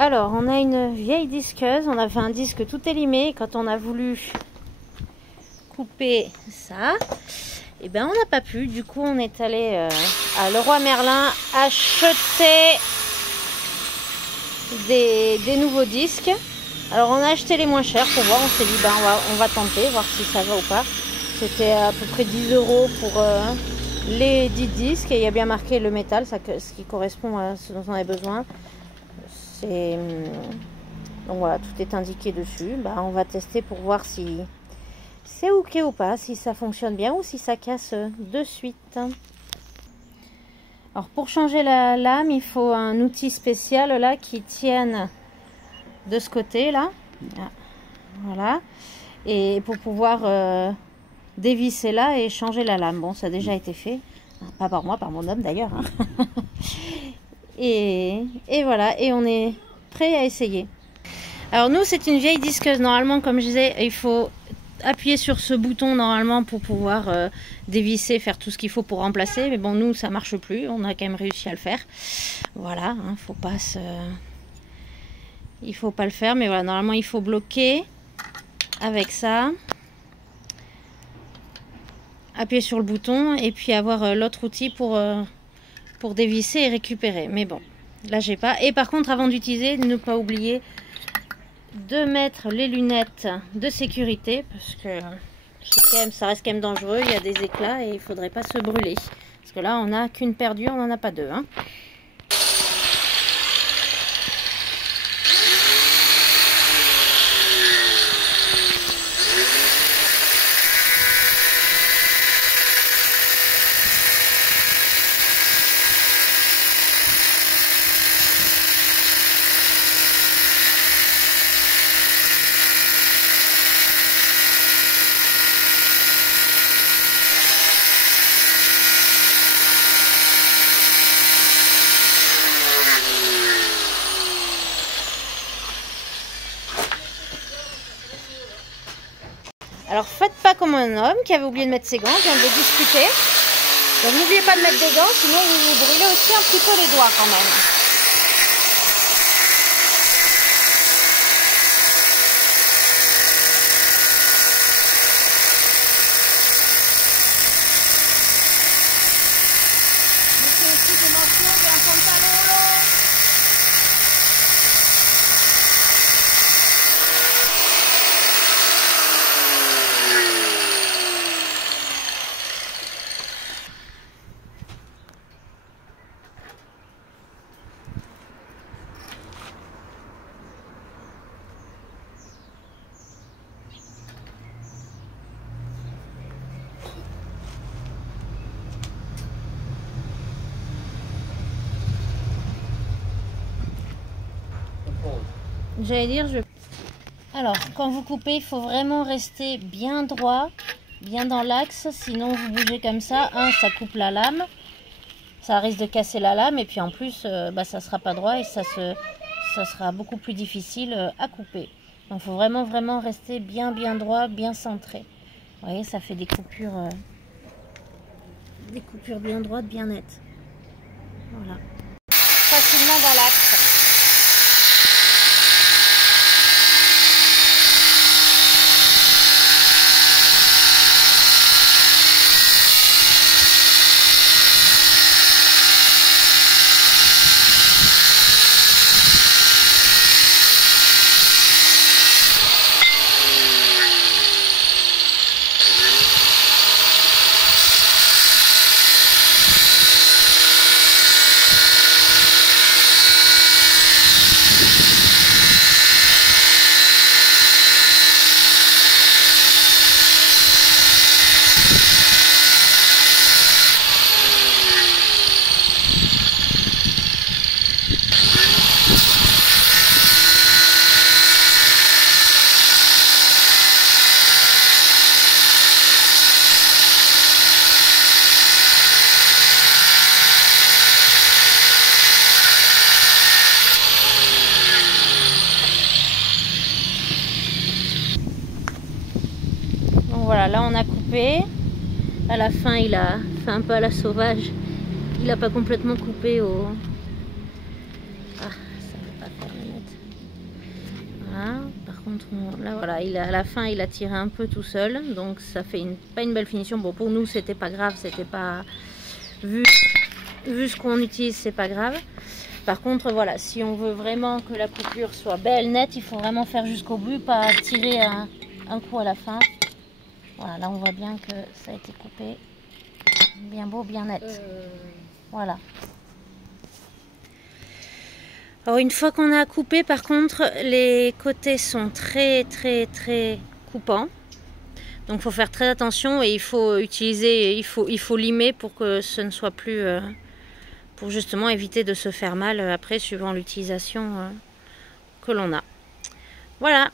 Alors, on a une vieille disqueuse. On a fait un disque tout élimé. Quand on a voulu couper ça, et ben on n'a pas pu. Du coup, on est allé à Leroy Merlin acheter des nouveaux disques. Alors, on a acheté les moins chers pour voir. On s'est dit, ben, on va tenter, voir si ça va ou pas. C'était à peu près 10 € pour les 10 disques. Et il y a bien marqué le métal, ce qui correspond à ce dont on avait besoin. Donc voilà, tout est indiqué dessus. Bah, on va tester pour voir si c'est ok ou pas, si ça fonctionne bien ou si ça casse de suite. Alors pour changer la lame, il faut un outil spécial là qui tienne de ce côté là. Voilà. Et pour pouvoir dévisser là et changer la lame. Bon, ça a déjà été fait. Pas par moi, par mon homme d'ailleurs. Hein. Et voilà, et on est prêt à essayer. Alors nous, c'est une vieille disqueuse. Normalement, comme je disais, il faut appuyer sur ce bouton normalement pour pouvoir dévisser, faire tout ce qu'il faut pour remplacer. Mais bon, nous, ça marche plus. On a quand même réussi à le faire. Voilà, hein, il faut pas le faire. Mais voilà, normalement, il faut bloquer avec ça. Appuyer sur le bouton et puis avoir l'autre outil pour dévisser et récupérer. Mais bon, là j'ai pas. Et par contre, avant d'utiliser, ne pas oublier de mettre les lunettes de sécurité parce que ça reste quand même dangereux. Il y a des éclats et il faudrait pas se brûler. Parce que là, on n'a qu'une perdue, on n'en a pas deux. Hein. Alors faites pas comme un homme qui avait oublié de mettre ses gants, je viens de discuter. Donc n'oubliez pas de mettre des gants, sinon vous vous brûlez aussi un petit peu les doigts quand même. Mettez aussi des manches longues et un pantalon long. J'allais dire, alors quand vous coupez, il faut vraiment rester bien droit, bien dans l'axe, sinon vous bougez comme ça, ça coupe la lame, ça risque de casser la lame et puis en plus ça sera pas droit et ça sera beaucoup plus difficile à couper. Donc il faut vraiment rester bien droit, bien centré. Vous voyez, ça fait des coupures bien droites, bien nettes. Voilà. Facilement dans l'axe. Voilà, là on a coupé. À la fin, il a fait un peu à la sauvage. Il n'a pas complètement coupé au... Ah, ça ne va pas faire. Voilà. Par contre, là voilà, à la fin il a tiré un peu tout seul, donc ça fait pas une belle finition. Bon, pour nous c'était pas grave, c'était pas vu ce qu'on utilise, c'est pas grave. Par contre, voilà, si on veut vraiment que la coupure soit belle, nette, il faut vraiment faire jusqu'au bout, pas tirer un coup à la fin. Voilà, là on voit bien que ça a été coupé bien beau, bien net. Voilà. Alors une fois qu'on a coupé, par contre, les côtés sont très coupants. Donc il faut faire très attention et il faut utiliser, il faut limer pour que ce ne soit plus, pour justement éviter de se faire mal après suivant l'utilisation que l'on a. Voilà.